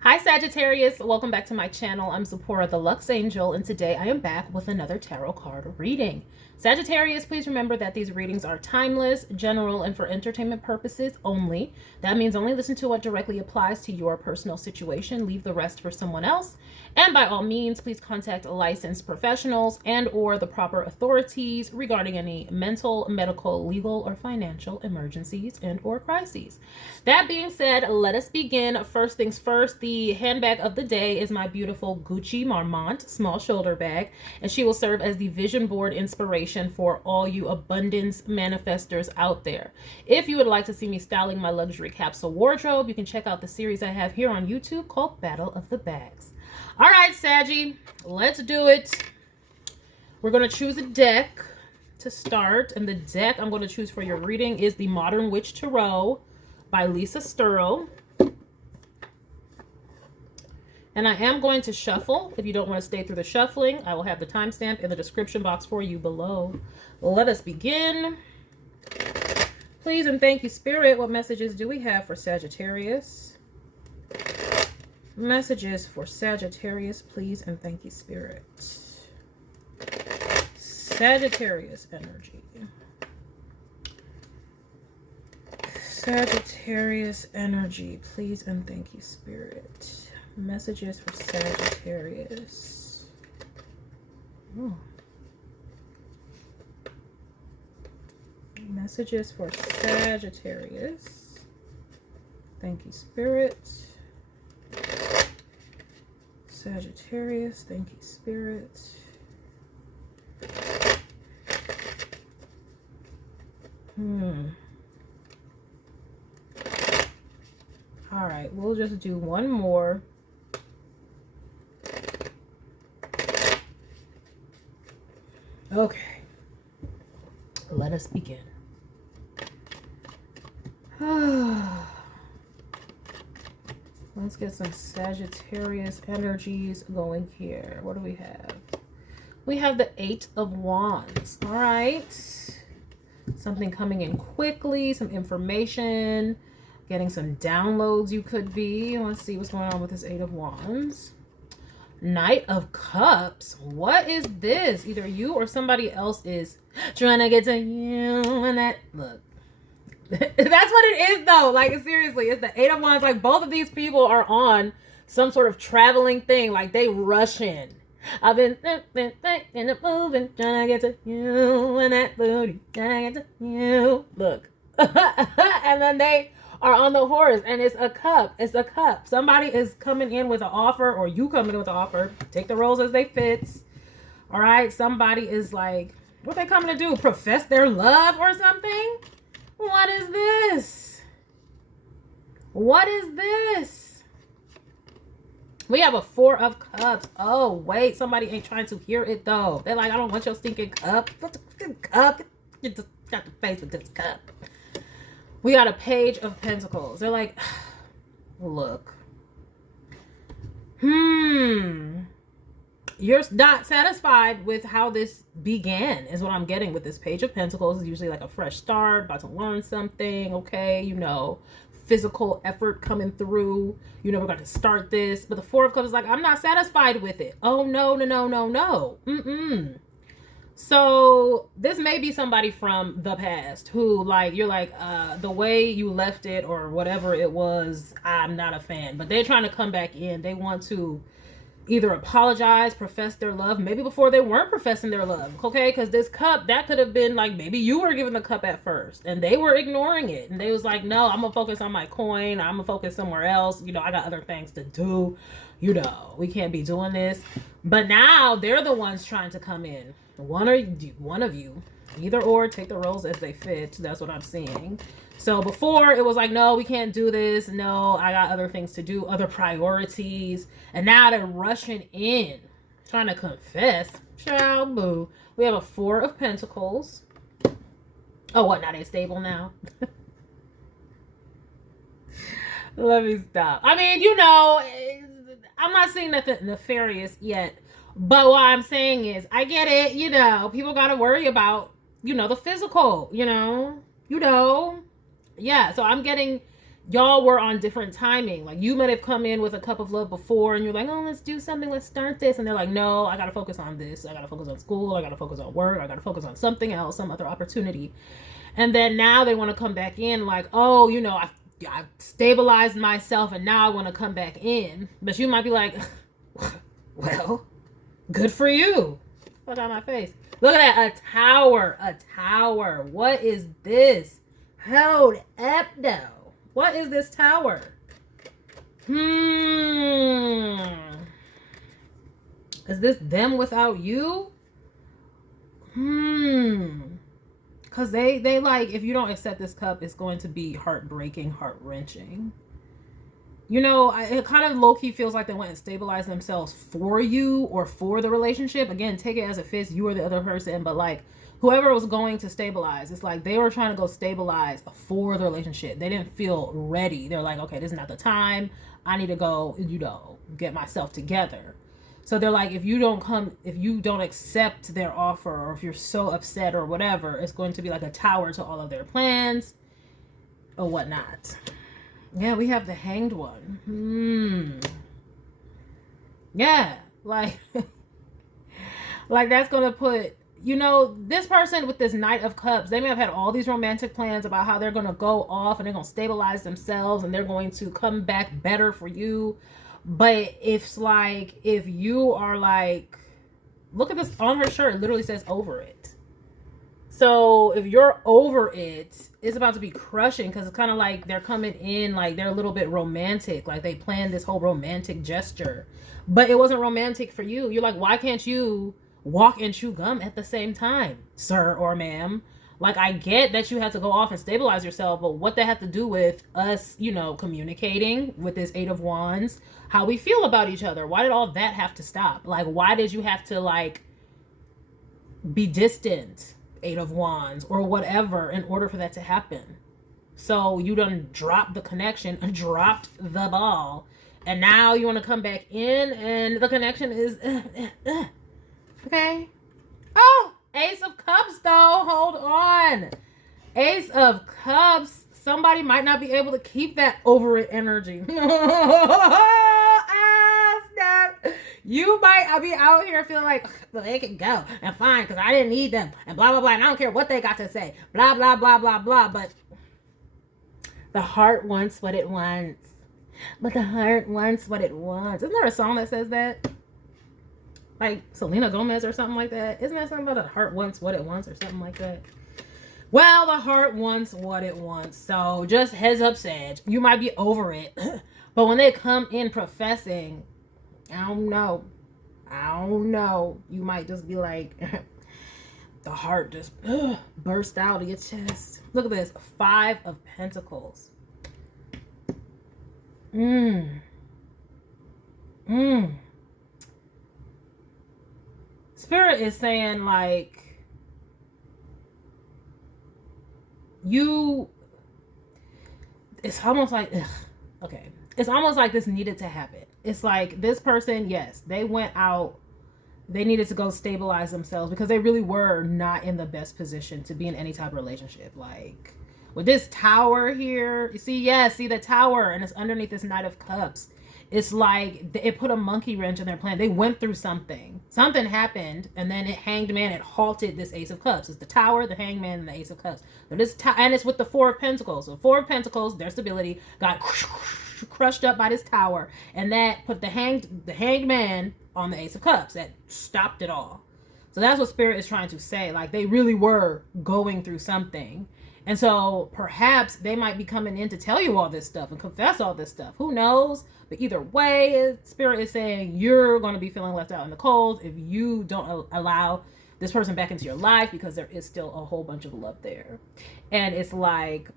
Hi Sagittarius, welcome back to my channel. I'm Zipporah the Lux Angel, and today I am back with another tarot card reading. Sagittarius, please remember that these readings are timeless, general, and for entertainment purposes only. That means only listen to what directly applies to your personal situation. Leave the rest for someone else. And by all means, please contact licensed professionals and or the proper authorities regarding any mental, medical, legal, or financial emergencies and or crises. That being said, let us begin. First things first, the handbag of the day is my beautiful Gucci Marmont small shoulder bag, and she will serve as the vision board inspiration for all you abundance manifestors out there. If you would like to see me styling my luxury capsule wardrobe, you can check out the series I have here on YouTube called Battle of the Bags. All right, Saggy, let's do it. We're going to choose a deck to start, and the deck I'm going to choose for your reading is the Modern Witch Tarot by Lisa Sturl. And I am going to shuffle. If you don't want to stay through the shuffling, I will have the timestamp in the description box for you below. Let us begin. Please and thank you, Spirit. What messages do we have for Sagittarius? Messages for Sagittarius, please and thank you, Spirit. Sagittarius energy. Sagittarius energy, please and thank you, Spirit. Messages for Sagittarius. Oh. Messages for Sagittarius. Thank you, Spirit. Sagittarius, thank you, Spirit. All right, we'll just do one more. Okay, let us begin. Let's get some Sagittarius energies going here. What do we have? We have the Eight of Wands. All right. Something coming in quickly, some information, getting some downloads you could be. Let's see what's going on with this Eight of Wands. Knight of Cups. What is this? Either you or somebody else is trying to get to you and that. Look. That's what it is though. Like seriously, it's the Eight of Wands. Like both of these people are on some sort of traveling thing. Like they rush in. I've been thinking of moving, trying to get to you and that booty, trying to get to you. Look. And then they are on the horse, and it's a cup. It's a cup. Somebody is coming in with an offer, or you coming in with an offer. Take the roles as they fit. All right. Somebody is like, what they coming to do? Profess their love or something? What is this? What is this? We have a Four of Cups. Oh, wait. Somebody ain't trying to hear it, though. They're like, I don't want your stinking cup. Got the face with this cup. We got a Page of Pentacles. They're like, look. You're not satisfied with how this began, is what I'm getting with this Page of Pentacles. It's usually like a fresh start, about to learn something, okay? You know, physical effort coming through. You know, we're going to start this. But the Four of Cups is like, I'm not satisfied with it. Oh, no, no, no, no, no. So this may be somebody from the past who like, you're like, the way you left it or whatever it was, I'm not a fan. But they're trying to come back in. They want to either apologize, profess their love, maybe before they weren't professing their love, okay? Because this cup, that could have been like, maybe you were given the cup at first and they were ignoring it. And they was like, no, I'm going to focus on my coin. I'm going to focus somewhere else. You know, I got other things to do. You know, we can't be doing this. But now they're the ones trying to come in. One of you, either or, take the roles as they fit. That's what I'm seeing. So before it was like, no, we can't do this. No, I got other things to do, other priorities. And now they're rushing in, trying to confess. Child, boo. We have a Four of Pentacles. Oh, what? Now they stable now? Let me stop. I mean, you know, I'm not seeing nothing nefarious yet. But what I'm saying is, I get it, you know, people got to worry about, you know, the physical, you know. Yeah, so I'm getting y'all were on different timing. Like, you might have come in with a cup of love before and you're like, oh, let's do something, let's start this. And they're like, no, I gotta focus on this. I gotta focus on school. I gotta focus on work. I gotta focus on something else, some other opportunity. And then now they want to come back in like, oh, you know, I've stabilized myself and now I want to come back in. But you might be like, well, good for you. Fuck out my face. Look at that, a tower, a tower. What is this? Hold up though. What is this tower? Is this them without you? Because they like, if you don't accept this cup, it's going to be heartbreaking, heart-wrenching. You know, it kind of low-key feels like they went and stabilized themselves for you or for the relationship. Again, take it as it fits. You or the other person. But like, whoever was going to stabilize, it's like they were trying to go stabilize for the relationship. They didn't feel ready. They're like, okay, this is not the time. I need to go, you know, get myself together. So they're like, if you don't accept their offer, or if you're so upset or whatever, it's going to be like a tower to all of their plans or whatnot. Yeah, we have the Hanged One. Yeah, like, like that's going to put, you know, this person with this Knight of Cups, they may have had all these romantic plans about how they're going to go off and they're going to stabilize themselves and they're going to come back better for you. But it's like, if you are like, look at this on her shirt, it literally says over it. So if you're over it, it's about to be crushing, because it's kind of like they're coming in like they're a little bit romantic. Like they planned this whole romantic gesture, but it wasn't romantic for you. You're like, why can't you walk and chew gum at the same time, sir or ma'am? Like, I get that you have to go off and stabilize yourself, but what that have to do with us, you know, communicating with this Eight of Wands, how we feel about each other? Why did all that have to stop? Like, why did you have to, like, be distant, Eight of Wands, or whatever, in order for that to happen? So you done dropped the connection and dropped the ball, and now you want to come back in, and the connection is, okay? Oh! Ace of Cups, though. Hold on. Ace of Cups. Somebody might not be able to keep that over it energy. Snap. You might be out here feeling like, well, they can go and fine because I didn't need them and blah, blah, blah. And I don't care what they got to say. Blah, blah, blah, blah, blah. But the heart wants what it wants. But the heart wants what it wants. Isn't there a song that says that? Like Selena Gomez or something like that. Isn't that something about the heart wants what it wants or something like that? Well, the heart wants what it wants. So just heads up, Sag. You might be over it. But when they come in professing, I don't know. You might just be like, the heart just burst out of your chest. Look at this. 5 of Pentacles. Spirit is saying, like, it's almost like, okay. It's almost like this needed to happen. It's like this person, yes, they went out. They needed to go stabilize themselves because they really were not in the best position to be in any type of relationship. Like, with this tower here, you see, see the tower, and it's underneath this Knight of Cups. It's like it put a monkey wrench in their plan. They went through something. Something happened, and then it hanged man. It halted this Ace of Cups. It's the Tower, the Hanged Man, and the Ace of Cups. So this and it's with the 4 of Pentacles. So 4 of Pentacles, their stability got crushed up by this Tower, and that put the Hanged Man on the Ace of Cups. That stopped it all. So that's what Spirit is trying to say. Like, they really were going through something. And so perhaps they might be coming in to tell you all this stuff and confess all this stuff. Who knows? But either way, Spirit is saying you're going to be feeling left out in the cold if you don't allow this person back into your life, because there is still a whole bunch of love there. And it's like,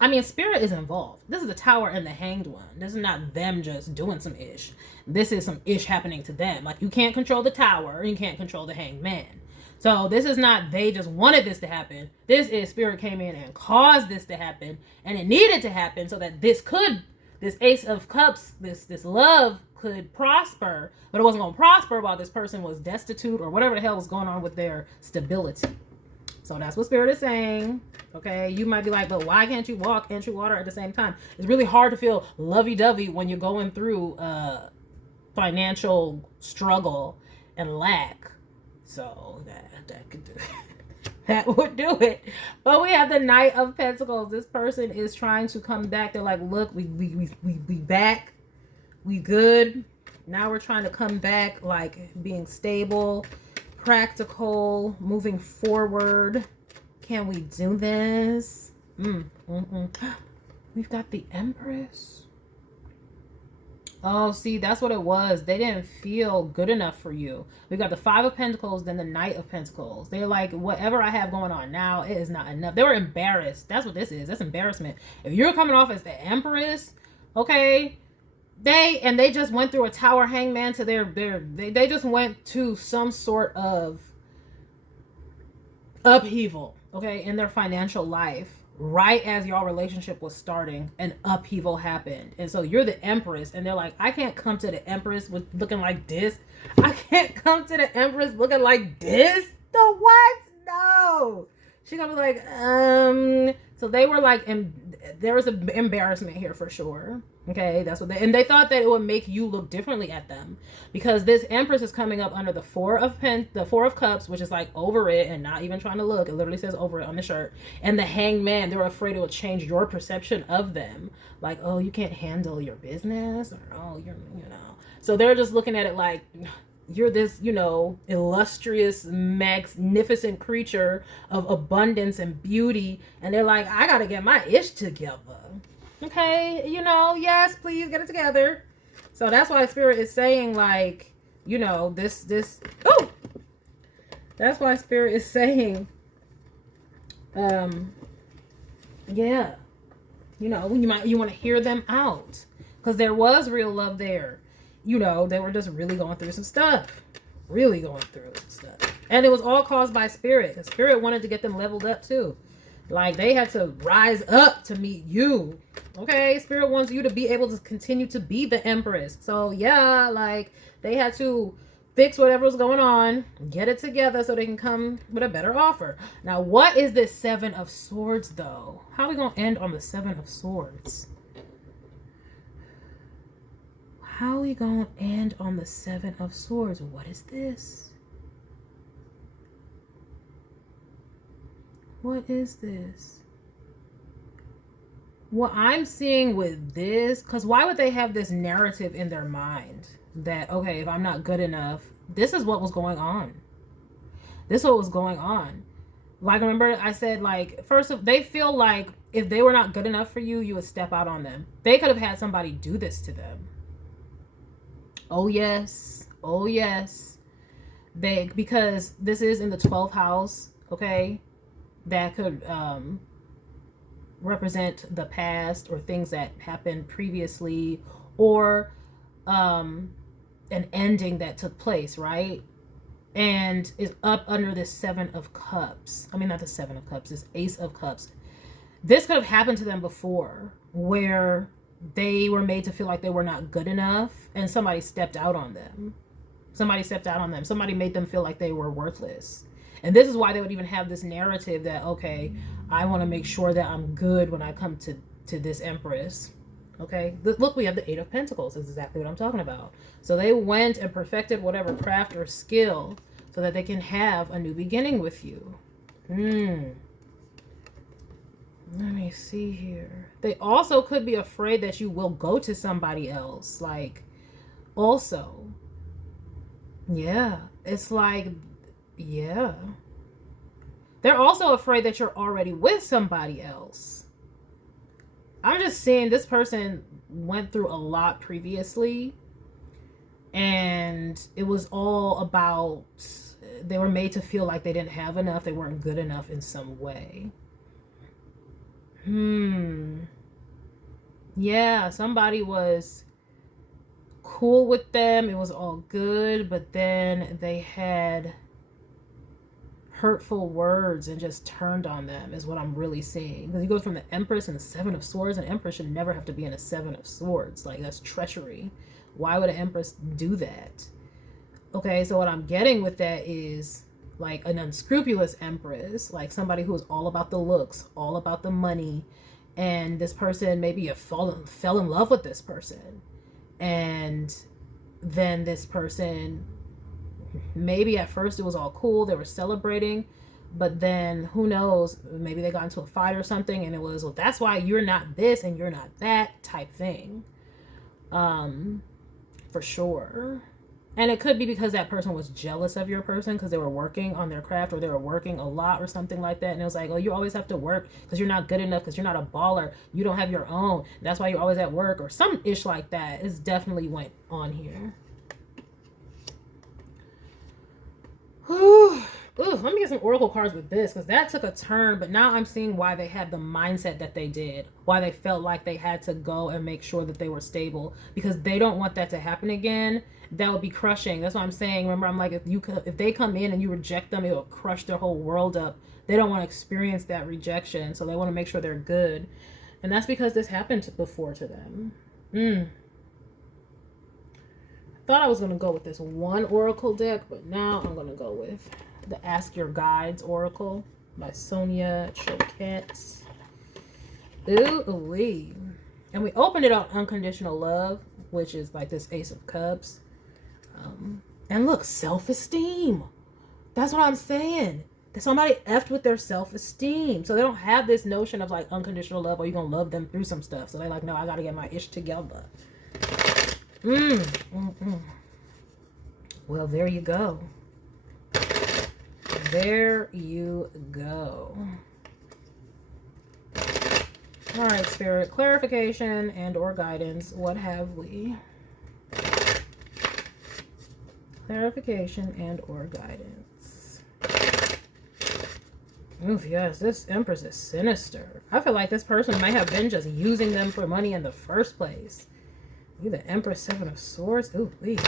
I mean, Spirit is involved. This is the Tower and the Hanged One. This is not them just doing some ish. This is some ish happening to them. Like, you can't control the Tower. You can't control the Hanged Man. So this is not they just wanted this to happen. This is Spirit came in and caused this to happen. And it needed to happen so that this Ace of Cups, this love could prosper. But it wasn't going to prosper while this person was destitute or whatever the hell was going on with their stability. So that's what Spirit is saying. Okay, you might be like, but why can't you walk and chew water at the same time? It's really hard to feel lovey-dovey when you're going through financial struggle and lack. So that could do it. That would do it. But we have the Knight of Pentacles. This person is trying to come back. They're like, look, we back. We good. Now we're trying to come back, like being stable, practical, moving forward. Can we do this? We've got the Empress. Oh, see, that's what it was. They didn't feel good enough for you. We got the Five of Pentacles, then the Knight of Pentacles. They're like, whatever I have going on now, it is not enough. They were embarrassed. That's what this is. That's embarrassment. If you're coming off as the Empress, okay, they just went through a Tower Hangman to they just went to some sort of upheaval, okay, in their financial life. Right as y'all relationship was starting, an upheaval happened. And so you're the Empress, and they're like, I can't come to the Empress with looking like this. I can't come to the Empress looking like this. The what? No. She gonna be like, so they were like, there was an embarrassment here for sure. Okay, that's what they thought that it would make you look differently at them, because this Empress is coming up under the Four of Cups, which is like over it and not even trying to look. It literally says over it on the shirt. And the Hangman, they were afraid it would change your perception of them. Like, oh, you can't handle your business, or oh, you're, So they're just looking at it like, you're this, illustrious, magnificent creature of abundance and beauty. And they're like, I got to get my ish together. Okay, yes, please get it together. So that's why Spirit is saying, like, this. Oh, that's why Spirit is saying, yeah, you want to hear them out, because there was real love there. They were just really going through some stuff, and it was all caused by Spirit, because Spirit wanted to get them leveled up too. Like, they had to rise up to meet you. Okay, Spirit wants you to be able to continue to be the Empress. So yeah, like, they had to fix whatever was going on, get it together so they can come with a better offer. Now, what is this Seven of Swords though? How are we gonna end on the Seven of Swords? How are we gonna end on the Seven of Swords? What is this? What is this? What I'm seeing with this, because why would they have this narrative in their mind that, okay, if I'm not good enough, this is what was going on. This is what was going on. Like, remember I said, like, first, they feel like if they were not good enough for you, you would step out on them. They could have had somebody do this to them. Oh, yes. Oh, yes. Because this is in the 12th house, okay? That could represent the past or things that happened previously, or an ending that took place, right? And is up under this Seven of Cups. I mean, not the Seven of Cups, this Ace of Cups. This could have happened to them before, where they were made to feel like they were not good enough, and somebody stepped out on them. Somebody made them feel like they were worthless. And this is why they would even have this narrative that, okay, I want to make sure that I'm good when I come to this Empress. Okay, look, we have the Eight of Pentacles. This is exactly what I'm talking about. So they went and perfected whatever craft or skill so that they can have a new beginning with you. Let me see here. They also could be afraid that you will go to somebody else. Like, also. Yeah, it's like, yeah. They're also afraid that you're already with somebody else. I'm just saying this person went through a lot previously, and it was all about, they were made to feel like they didn't have enough, they weren't good enough in some way. Yeah, somebody was cool with them, it was all good, but then they had hurtful words and just turned on them, is what I'm really seeing. Because he goes from the Empress and the Seven of Swords, and Empress should never have to be in a Seven of Swords. Like, that's treachery. Why would an Empress do that? Okay, so what I'm getting with that is, like an unscrupulous empress, like somebody who's all about the looks, all about the money. And this person, maybe you fell in love with this person. And then this person, maybe at first it was all cool, they were celebrating, but then who knows, maybe they got into a fight or something, and it was, well, that's why you're not this and you're not that type thing. For sure. And it could be because that person was jealous of your person because they were working on their craft, or they were working a lot or something like that. And it was like, oh, you always have to work because you're not good enough, because you're not a baller. You don't have your own. That's why you're always at work, or some ish like that. It's definitely went on here. Ooh, let me get some oracle cards with this, because that took a turn. But now I'm seeing why they had the mindset that they did, why they felt like they had to go and make sure that they were stable, because they don't want that to happen again. That would be crushing. That's what I'm saying. Remember, I'm like, if they come in and you reject them, it will crush their whole world up. They don't want to experience that rejection, so they want to make sure they're good. And that's because this happened before to them. Thought I was going to go with this one oracle deck, but now I'm going to go with the Ask Your Guides Oracle by Sonia Choquette. Ooh-wee. And we opened it on Unconditional Love, which is like this Ace of Cups. And look, self-esteem. That's what I'm saying. That somebody effed with their self-esteem. So they don't have this notion of like unconditional love, or you're going to love them through some stuff. So they're like, no, I got to get my ish together. Well, there you go. There you go. All right, Spirit, clarification and or guidance. What have we? Clarification and or guidance. Oof, yes, this Empress is sinister. I feel like this person might have been just using them for money in the first place. Ooh, the Empress, Seven of Swords. Ooh, wait.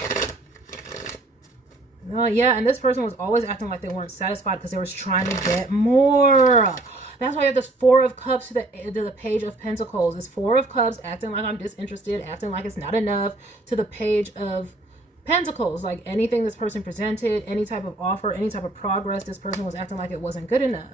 No, yeah, and this person was always acting like they weren't satisfied because they were trying to get more. That's why you have this Four of Cups to the Page of Pentacles. This Four of Cups acting like I'm disinterested, acting like it's not enough, to the Page of Pentacles. Like anything this person presented, any type of offer, any type of progress, this person was acting like it wasn't good enough.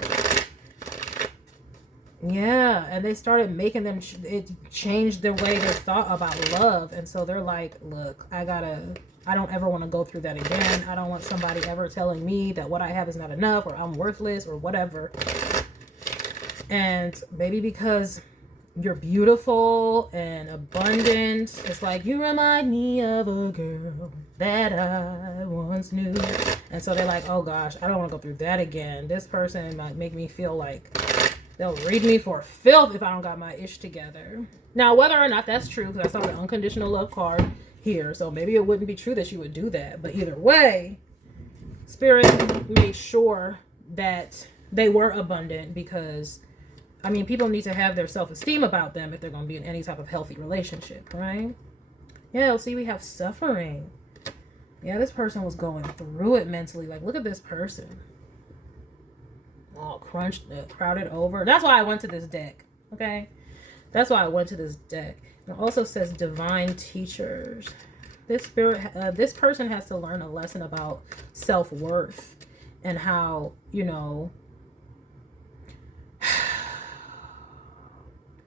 Yeah, and they started making them, it changed the way they thought about love. And so they're like, look, I don't ever want to go through that again. I don't want somebody ever telling me that what I have is not enough, or I'm worthless, or whatever. And maybe because you're beautiful and abundant, it's like, you remind me of a girl that I once knew. And so they're like, oh gosh, I don't want to go through that again. This person might make me feel like they'll read me for filth if I don't got my ish together. Now, whether or not that's true, because I saw the unconditional love card here, so maybe it wouldn't be true that you would do that. But either way, Spirit made sure that they were abundant, because I mean, people need to have their self-esteem about them if they're going to be in any type of healthy relationship, right? Yeah, see, we have suffering. Yeah, this person was going through it mentally. Like, look at this person. All crunched, crowded over. That's why I went to this deck, okay? That's why I went to this deck. It also says divine teachers. This person has to learn a lesson about self-worth and how, you know,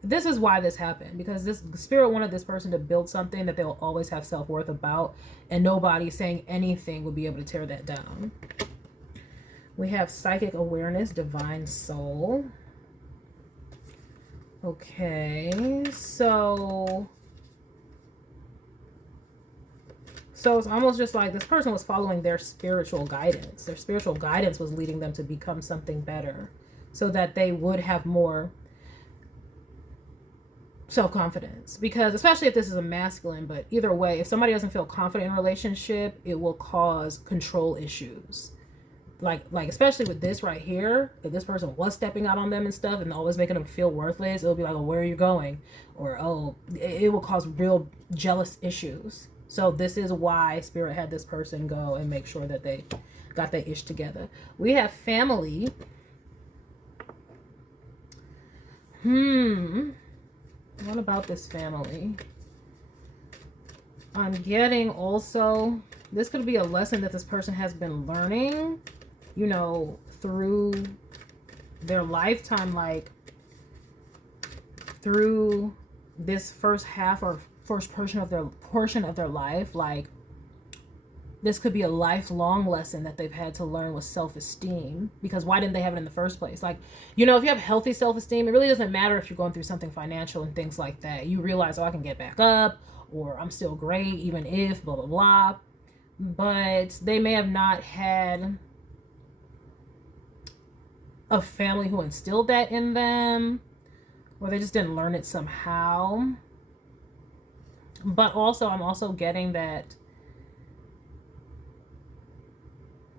this is why this happened, because this Spirit wanted this person to build something that they'll always have self-worth about, and nobody saying anything will be able to tear that down. We have psychic awareness, divine soul. Okay, so it's almost just like this person was following their spiritual guidance. Their spiritual guidance was leading them to become something better, so that they would have more self-confidence. Because especially if this is a masculine, but either way, if somebody doesn't feel confident in a relationship, it will cause control issues. Like especially with this right here, if this person was stepping out on them and stuff and always making them feel worthless, it'll be like, oh, where are you going? Or, oh, it will cause real jealous issues. So this is why Spirit had this person go and make sure that they got their ish together. We have family. What about this family? I'm getting also, this could be a lesson that this person has been learning. you know, through their lifetime, like through this first half or first portion of their life, like this could be a lifelong lesson that they've had to learn with self-esteem, because why didn't they have it in the first place? Like, you know, if you have healthy self-esteem, it really doesn't matter if you're going through something financial and things like that. You realize, oh, I can get back up, or I'm still great even if blah blah blah. But they may have not had a family who instilled that in them, or they just didn't learn it somehow. But also, I'm also getting that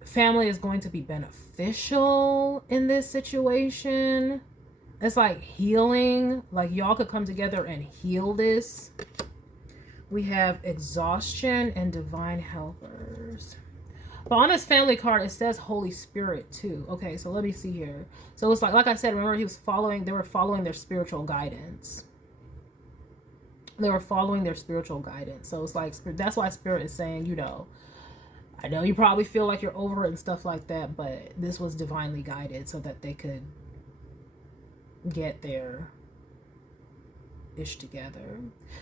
family is going to be beneficial in this situation. It's like healing, like y'all could come together and heal this. We have exhaustion and divine helpers. But on this family card, it says Holy Spirit too. Okay, so let me see here. So it's like I said, remember they were following their spiritual guidance. They were following their spiritual guidance. So it's like, that's why Spirit is saying, you know, I know you probably feel like you're over it and stuff like that, but this was divinely guided so that they could get their ish together.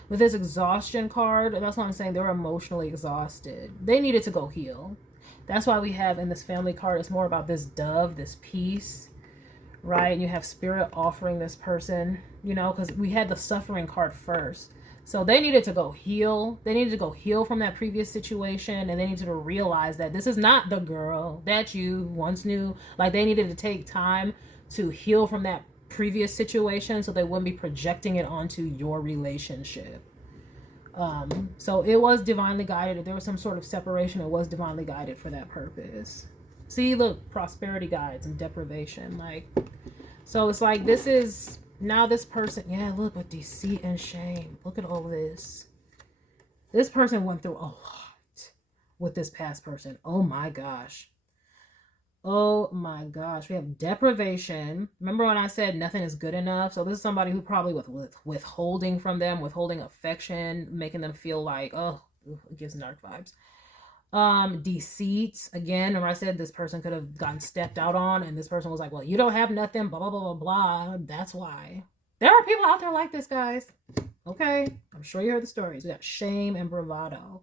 With this exhaustion card, that's what I'm saying, they were emotionally exhausted. They needed to go heal. That's why we have in this family card, it's more about this dove, this peace, right? And you have Spirit offering this person, you know, because we had the suffering card first. So they needed to go heal. They needed to go heal from that previous situation. And they needed to realize that this is not the girl that you once knew. Like, they needed to take time to heal from that previous situation so they wouldn't be projecting it onto your relationship. So it was divinely guided. If there was some sort of separation, it was divinely guided for that purpose. See, look, prosperity guides and deprivation. Like, so it's like this is... Now this person, yeah, look, with deceit and shame. Look at all this. This person went through a lot with this past person. Oh my gosh. Oh my gosh. We have deprivation. Remember when I said nothing is good enough? So this is somebody who probably with withholding from them, withholding affection, making them feel like, oh, it gives narc vibes. Deceit. Again, remember I said this person could have gotten stepped out on, and this person was like, well, you don't have nothing, blah blah blah blah blah. That's why. There are people out there like this, guys. Okay, I'm sure you heard the stories. We got shame and bravado.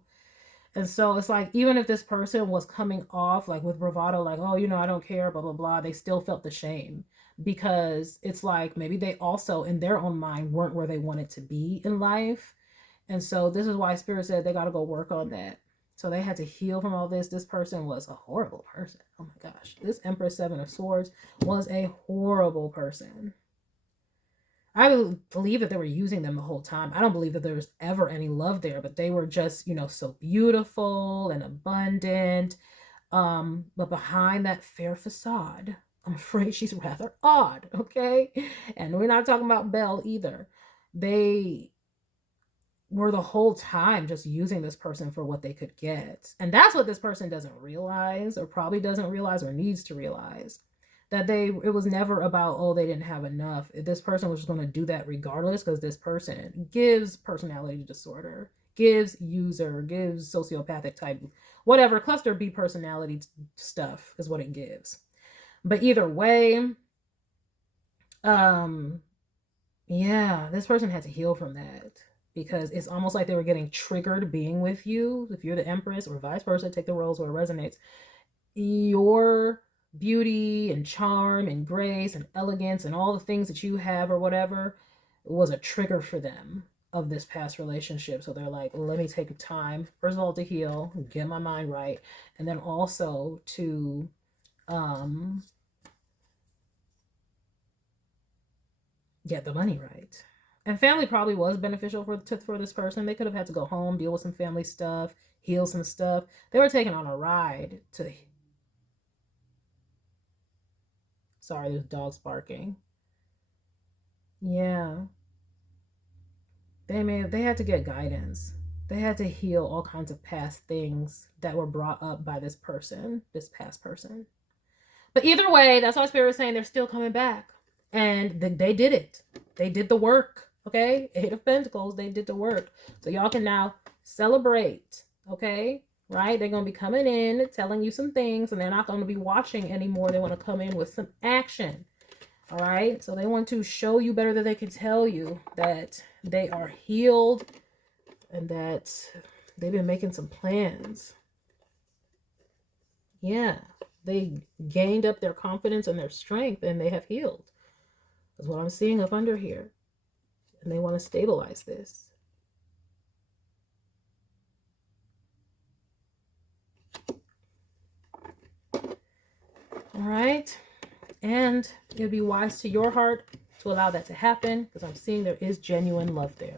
And so it's like, even if this person was coming off like with bravado, like, oh, you know, I don't care, blah blah blah, they still felt the shame, because it's like maybe they also in their own mind weren't where they wanted to be in life. And so this is why Spirit said they got to go work on that. So they had to heal from all this. This person was a horrible person. Oh my gosh. This Empress 7 of Swords was a horrible person. I believe that they were using them the whole time. I don't believe that there was ever any love there, but they were just, you know, so beautiful and abundant. But behind that fair facade, I'm afraid she's rather odd, okay? And we're not talking about Belle either. They were the whole time just using this person for what they could get. And that's what this person doesn't realize, or probably doesn't realize, or needs to realize. That it was never about, oh, they didn't have enough. This person was just going to do that regardless, because this person gives personality disorder, gives user, gives sociopathic type, whatever, cluster B personality stuff is what it gives. But either way, yeah, this person had to heal from that. Because it's almost like they were getting triggered being with you. If you're the Empress, or vice versa, take the roles where it resonates. Your beauty and charm and grace and elegance and all the things that you have or whatever was a trigger for them of this past relationship. So they're like, let me take time, first of all, to heal, get my mind right, and then also to get the money right. And family probably was beneficial for this person. They could have had to go home, deal with some family stuff, heal some stuff. They were taken on a ride to... Sorry, there's dogs barking. Yeah. They had to get guidance. They had to heal all kinds of past things that were brought up by this person, this past person. But either way, that's why Spirit was saying they're still coming back. And they did it. They did the work. Okay, 8 of Pentacles, they did the work. So y'all can now celebrate, okay? right? They're going to be coming in, telling you some things, and they're not going to be watching anymore. They want to come in with some action, all right? So they want to show you better than they can tell you that they are healed and that they've been making some plans. Yeah, they gained up their confidence and their strength, and they have healed. That's what I'm seeing up under here. And they want to stabilize this. All right. And it would be wise to your heart to allow that to happen, because I'm seeing there is genuine love there.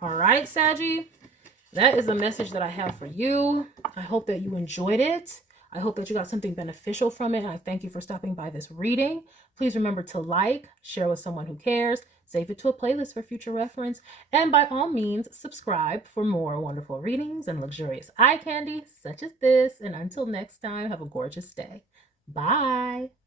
All right, Saggy. That is the message that I have for you. I hope that you enjoyed it. I hope that you got something beneficial from it. And I thank you for stopping by this reading. Please remember to like, share with someone who cares, save it to a playlist for future reference, and by all means, subscribe for more wonderful readings and luxurious eye candy such as this. And until next time, have a gorgeous day. Bye.